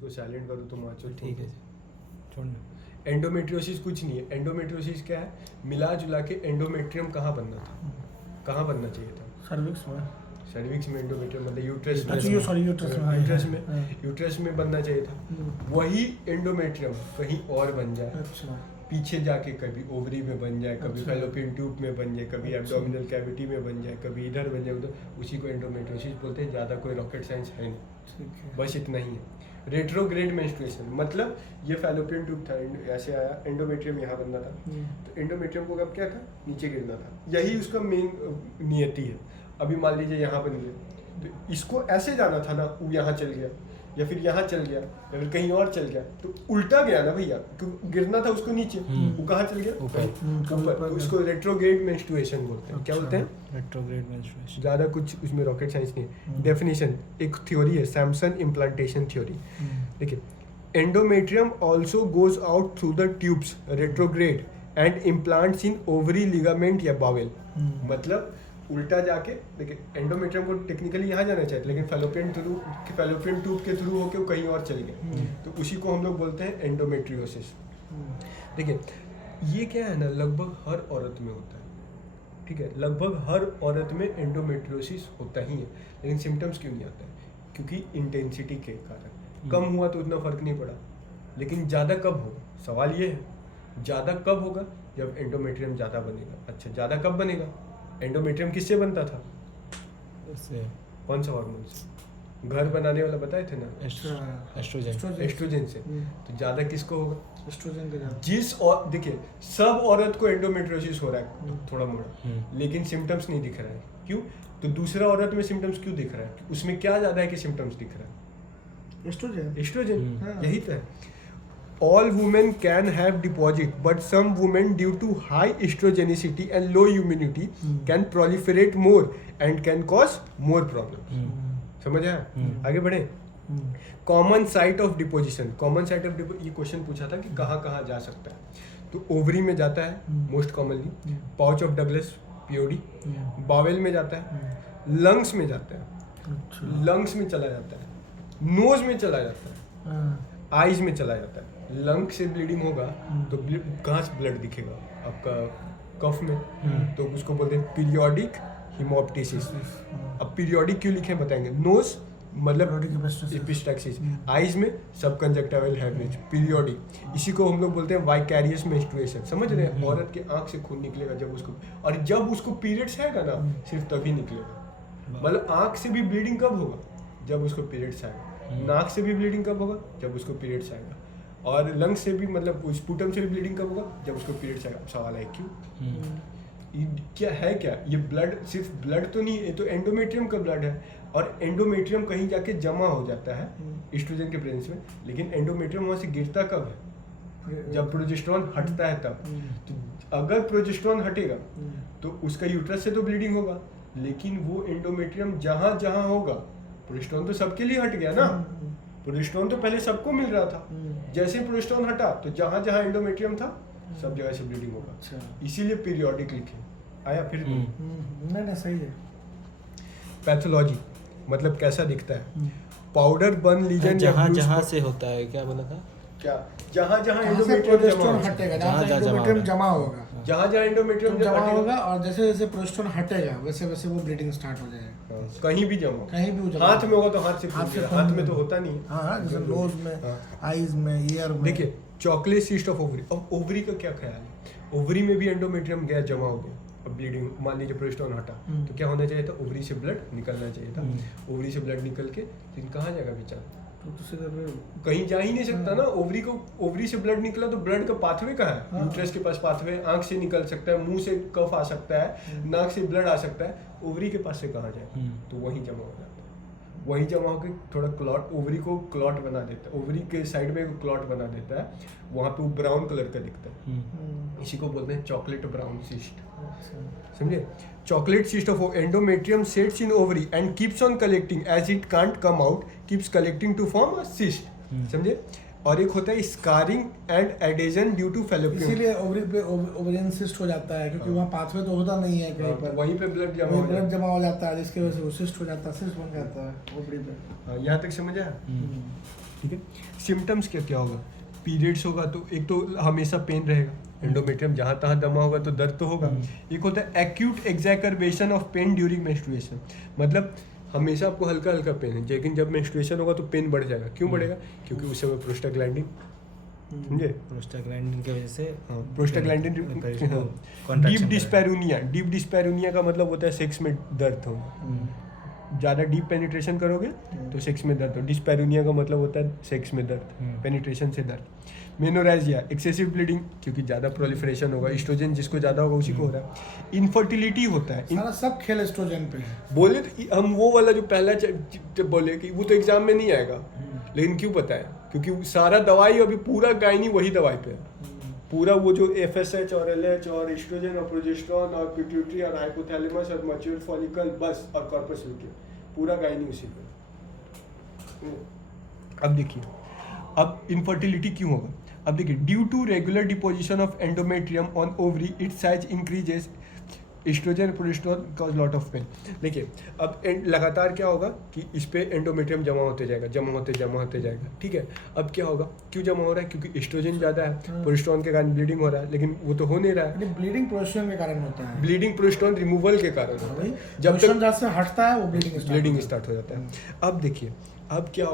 इसको साइलेंट करूँ तो माचो ठीक है छोड़ना। एंडोमेट्रियोसिस कुछ नहीं है। एंडोमेट्रियोसिस क्या है? मिला जुला के एंडोमेट्रियम कहाँ बनना था, कहाँ बनना चाहिए था? सर्विक्स में। सर्विक्स में एंडोमेट्रियम मतलब यूट्रस में। अच्छा ये सॉरी यूट्रस में। यूट्रस में, हाँ। यूट्रस में बनना चाहिए था। वही एंडोमेट्रियम कहीं और बन जाए, अच्छा पीछे जाके कभी ओवरी में बन जाए, कभी अच्छा। फैलोपियन ट्यूब में बन जाए, कभी अच्छा। एब्डोमिनल कैविटी में बन जाए, कभी इधर बन जाए उधर, उसी को एंडोमेट्रियोसिस बोलते हैं। ज़्यादा कोई रॉकेट साइंस है नहीं, ठीक है। बस इतना ही है। रेट्रोग्रेड मेंस्ट्रुएशन मतलब ये फैलोपियन ट्यूब था, ऐसे आया, एंडोमेट्रियम यहाँ बनना था, तो एंडोमेट्रियम को अब क्या था, नीचे गिरना था। यही उसका मेन नियति है। अभी मान लीजिए यहाँ बन गया, तो इसको ऐसे जाना था ना, वो यहाँ चल गया, या फिर यहाँ चल गया, या फिर कहीं और चल गया, तो उल्टा गया ना भैया, क्योंकि गिरना था उसको नीचे, वो कहाँ चल गया, ऊपर। तो उसको रेट्रोग्रेड मेंस्ट्रुएशन बोलते हैं। क्या बोलते हैं? Retrograde menstruation. ज़्यादा कुछ उसमें रॉकेट साइंस नहीं है। डेफिनेशन एक थ्योरी है, सैमसन इम्प्लांटेशन थ्योरी। देखिए, endometrium also goes out through the tubes retrograde and implants in ovary ligament या बावेल। मतलब उल्टा जाके, देखिए एंडोमेट्रियम को टेक्निकली यहाँ जाना चाहिए, लेकिन फैलोपियन ट्यूब के थ्रू होके वो कहीं और चल गए, तो उसी को हम लोग बोलते हैं एंडोमेट्रियोसिस। देखिए ये क्या है ना, लगभग हर औरत में होता है, ठीक है, लगभग हर औरत में एंडोमेट्रियोसिस होता ही है, लेकिन सिम्टम्स क्यों नहीं आता है? क्योंकि इंटेंसिटी के कारण। कम हुआ तो उतना फर्क नहीं पड़ा, लेकिन ज़्यादा कब होगा? सवाल ये है, ज़्यादा कब होगा? जब एंडोमेट्रियम ज़्यादा बनेगा। अच्छा, ज़्यादा कब बनेगा? एंडोमेट्रियम किससे बनता था? इससे कौन सा हार्मोन से? घर बनाने वाला बताए थे ना, एस्ट्रोजन। एस्ट्रोजन से। तो ज़्यादा किसको होगा? एस्ट्रोजन के जिस और देखिए सब औरत को एंडोमेट्रियोसिस हो रहा है थोड़ा मोड़ा, लेकिन सिम्टम्स नहीं दिख रहा है। क्यों? तो दूसरा औरत में सिम्टम्स क्यों दिख रहा है? उसमें क्या ज़्यादा है कि सिम्टम्स दिख रहा है? एस्ट्रोजन। एस्ट्रोजन, यही तो है। All women can have deposit, but some women due to high estrogenicity and low immunity can proliferate more and can cause more problem. समझ आया? आगे बढ़े। Common site of deposition. Common site of ये question पूछा था कि कहाँ कहाँ जा सकता है, तो ओवरी में जाता है most commonly, pouch of Douglas POD, bowel में जाता है, लंग्स में जाता है, लंग्स में चला जाता है, नोज में चला जाता है, आईज में चला जाता है। लंग से ब्लीडिंग होगा तो कहाँ से ब्लड दिखेगा? आपका कफ में, तो उसको बोलते हैं पीरियोडिक हिमोप्टिसिस। अब पीरियोडिक क्यों लिखे बताएंगे। नोज मतलब एपिस्टैक्सिस, आईज में सब कंजक्टिवल हैमरेज, पीरियोडिक। इसी को हम लोग बोलते हैं वाइकैरियस मेंस्ट्रुएशन। समझ रहे हैं? औरत के आंख से खून निकलेगा जब उसको, और जब उसको पीरियड्स आएगा ना सिर्फ तभी निकलेगा। मतलब आंख से भी ब्लीडिंग कब होगा? जब उसको पीरियड्स आएगा। नाक से भी ब्लीडिंग कब होगा? जब उसको पीरियड्स आएगा। और लंग से भी, मतलब स्पूटम से भी ब्लीडिंग कब होगा? जब उसको पीरियड्स आएगा। सवाल है क्यों? क्या है क्या ये? ब्लड सिर्फ ब्लड तो नहीं है, ये तो एंडोमेट्रियम का ब्लड है, और एंडोमेट्रियम कहीं जाके जमा हो जाता है एस्ट्रोजन के प्रेजेंस में, लेकिन एंडोमेट्रियम वहाँ से गिरता कब है? जब प्रोजेस्टेरॉन हटता है तब। तो अगर प्रोजेस्टेरॉन हटेगा तो उसका यूट्रस से तो ब्लीडिंग होगा, लेकिन वो एंडोमेट्रियम जहाँ जहाँ होगा, प्रोजेस्टेरॉन तो सबके लिए हट गया ना, प्रोजेस्टेरॉन तो पहले सबको मिल रहा था, जैसे ही प्रोजेस्टेरॉन हटा तो जहाँ जहाँ एंडोमेट्रियम था सब जगह से ब्लीडिंग होगा। अच्छा। इसीलिए पीरियोडिक लिखे। आया फिर? नहीं सही है। पैथोलॉजी मतलब कैसा दिखता है? पाउडर बर्न लीजन, जहाँ से होता है, क्या बोला था? क्या? जहाँ जहाँ एंडोमेट्रियम हटेगा, जहाँ एंडोमेट्रियम जमा होगा, जहाँ जहाँ एंडोमेट्रियम जमा होगा, और जैसे जैसे प्रोजेस्टेरॉन हटेगा वैसे वैसे वो ब्लीडिंग स्टार्ट हो जाएगा। कहीं भी जमा, कहीं भी जमा। हाथ में होगा तो हाथ से, हाथ में तो होता नहीं है। हाँ, जैसे नोज में, आईज में, ईयर में। देखिए चॉकलेट सिस्ट ऑफ ओवरी। अब ओवरी का क्या ख्याल है? ओवरी में भी एंडोमेट्रियम गया, जमा हो गया, अब ब्लीडिंग, मान लीजिए प्रोजेस्टेरॉन हटा तो क्या होना चाहिए था? ओवरी से ब्लड निकलना चाहिए था। ओवरी से ब्लड निकल के फिर कहाँ जाएगा बेचारा? तो कहीं जा ही नहीं सकता ना। ओवरी से ब्लड निकला तो ब्लड का पाथवे कहाँ है? यूट्रस के पास पाथवे, आंख से निकल सकता है, मुंह से कफ आ सकता है, नाक से ब्लड आ सकता है, ओवरी के पास से कहाँ जाए? तो वहीं जमा हो जाता है। वहीं जमा होकर थोड़ा क्लॉट, ओवरी को क्लॉट बना देता है, ओवरी के साइड में क्लॉट बना देता है, वहाँ पे वो ब्राउन कलर का दिखता है। इसी को बोलते हैं चॉकलेट ब्राउन सिस्ट। समझे? Chocolate cyst of endometrium sets in ovary and keeps on collecting as it can't come out, keeps collecting to form a cyst. समझे? और एक होता है scarring and adhesion due to fallopian. इसीलिए ovary पे ovarian cyst हो जाता है, क्योंकि वहाँ पाथवे तो होता नहीं है कहीं पर, वहीं पे ब्लड जमा हो जाता है, जिसकी वजह से वो सिस्ट हो जाता है, सिस्ट बन जाता है ओवरी पे। यहाँ तक समझ आया? ठीक है। सिम्टम्स क्या क्या होगा? पीरियड्स होगा तो एक तो हमेशा पेन रहेगा, एंडोमेट्रियम जहाँ तहाँ दमा होगा तो दर्द तो होगा। एक होता है acute exacerbation of pain during menstruation, मतलब हमेशा आपको हल्का हल्का पेन है, लेकिन जब मेंस्ट्रुएशन होगा तो पेन बढ़ जाएगा। क्यों बढ़ेगा? क्योंकि उस समय प्रोस्टाग्लैंडिन, समझे? प्रोस्टाग्लैंडिन की वजह से प्रोस्टाग्लैंडिन। डीप डिस्पैरोनिया का मतलब होता है सेक्स में दर्द होगा। ज़्यादा डीप पेनिट्रेशन करोगे तो सेक्स में दर्द हो। डिस्पैरोनिया का मतलब होता है सेक्स में दर्द, पेनिट्रेशन से दर्द। मेनोरेजिया, एक्सेसिव ब्लीडिंग, क्योंकि ज़्यादा प्रोलिफरेशन होगा, एस्ट्रोजन जिसको ज़्यादा होगा उसी को हो रहा है। इनफर्टिलिटी होता है। सारा सब खेल एस्ट्रोजन पे है। बोले तो हम वो वाला जो पहला बोले कि वो तो एग्जाम में नहीं आएगा, लेकिन क्यों पता है? क्योंकि सारा दवाई अभी पूरा गायनी वही दवाई पे है। पूरा वो जो FSH और LH और एस्ट्रोजन और प्रोजेस्टेरॉन और पिट्यूटरी और हाइपोथैलेमस और मैच्योर फॉलिकल बस और कॉर्पस ल्यूटियम, पूरा गायनी उसी पे। अब देखिए, अब इनफर्टिलिटी क्यों होगा? अब देखिए, due to regular deposition of endometrium on ovary its size increases, estrogen progesterone cause lot of pain. देखिए, अब लगातार क्या होगा कि इस पे एंडोमेट्रियम जमा होते जाएगा, ठीक है। अब क्या होगा? क्यों जमा हो रहा है? क्योंकि एस्ट्रोजन ज़्यादा है, प्रोजेस्टेरॉन के कारण ब्लीडिंग हो रहा है, लेकिन वो तो हो नहीं रहा है। ब्लीडिंग प्रोजेस्टेरॉन के कारण होता है। ब्लीडिंग प्रोजेस्टेरॉन रिमूवल के कारण होता है। जब प्रोजेस्टेरॉन जहाँ से हटता है वो ब्लीडिंग ब्लीडिंग स्टार्ट हो जाता है। अब देखिए, अब क्या